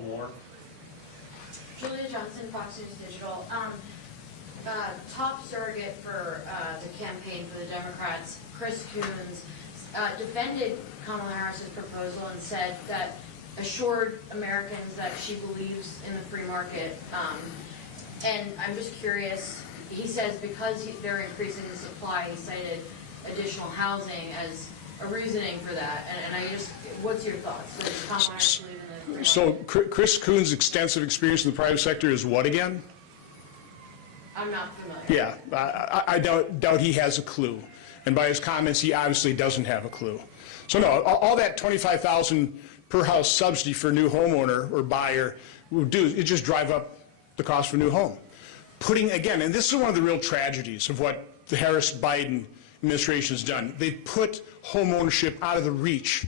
little more? Julia Johnson, Fox News Digital. Top surrogate for the campaign for the Democrats, Chris Coons, defended Kamala Harris's proposal and said that assured Americans that she believes in the free market. And I'm just curious, he says because they're increasing the supply, he cited additional housing as a reasoning for that. And I just, what's your thoughts? So does Kamala Harris believe in the free market? So Chris Coons' extensive experience in the private sector is what again? I'm not familiar. Yeah, I doubt he has a clue. And by his comments, he obviously doesn't have a clue. So no, all that $25,000 per house subsidy for a new homeowner or buyer would do is just drive up the cost for a new home. Putting, again, and this is one of the real tragedies of what the Harris-Biden administration has done. They've put home ownership out of the reach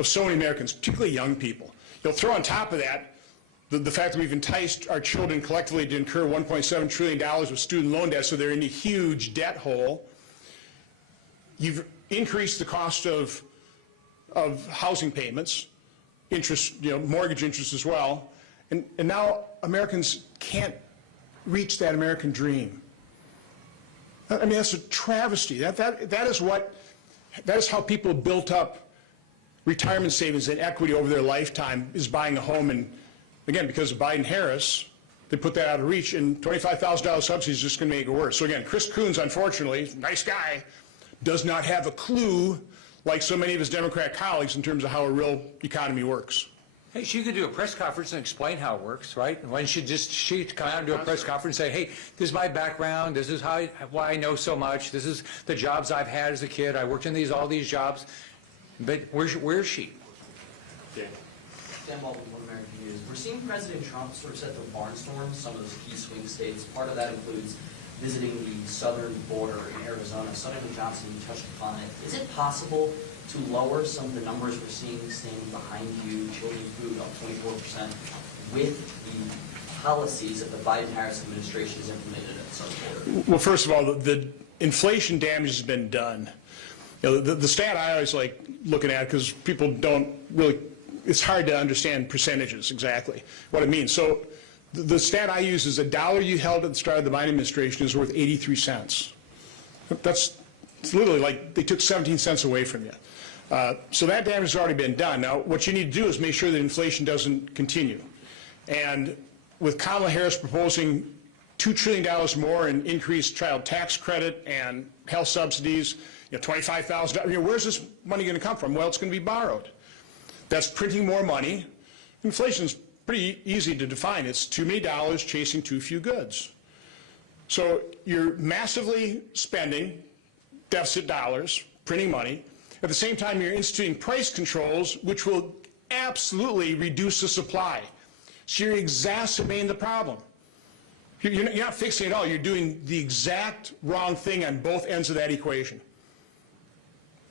of so many Americans, particularly young people. You'll throw on top of that the fact that we've enticed our children collectively to incur $1.7 trillion with student loan debt, so they're in a huge debt hole. You've increased the cost of housing payments, interest, mortgage interest as well, and now Americans can't reach that American dream. I mean, that's a travesty. That is how people built up retirement savings and equity over their lifetime, is buying a home. And again, because of Biden-Harris, they put that out of reach, and $25,000 subsidy is just going to make it worse. So again, Chris Coons, unfortunately, nice guy, does not have a clue, like so many of his Democrat colleagues, in terms of how a real economy works. Hey, she could do a press conference and explain how it works, right? Why don't she come out and do a press conference and say, hey, this is my background, this is why I know so much, this is the jobs I've had as a kid, I worked in all these jobs. But where's she? Yeah. Dan Baldwin, One American News. We're seeing President Trump sort of set the barnstorm some of those key swing states. Part of that includes visiting the southern border in Arizona. Senator Johnson, you touched upon it. Is it possible to lower some of the numbers we're seeing standing behind you, children's food up 24%, with the policies that the Biden-Harris administration has implemented at the southern border? Well, first of all, the inflation damage has been done. The stat I always like looking at, because people don't really, it's hard to understand percentages exactly what it means. So the stat I use is $1 you held at the start of the Biden administration is worth 83 cents. It's literally like they took 17 cents away from you. So that damage has already been done. Now, what you need to do is make sure that inflation doesn't continue. And with Kamala Harris proposing $2 trillion more in increased child tax credit and health subsidies, $25,000, where's this money going to come from? Well, it's going to be borrowed. That's printing more money. Inflation is pretty easy to define. It's too many dollars chasing too few goods. So you're massively spending deficit dollars, printing money. At the same time, you're instituting price controls, which will absolutely reduce the supply. So you're exacerbating the problem. You're not fixing it all. You're doing the exact wrong thing on both ends of that equation.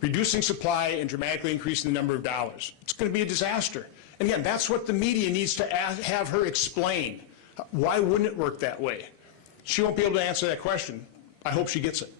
Reducing supply and dramatically increasing the number of dollars. It's going to be a disaster. And again, that's what the media needs to have her explain. Why wouldn't it work that way? She won't be able to answer that question. I hope she gets it.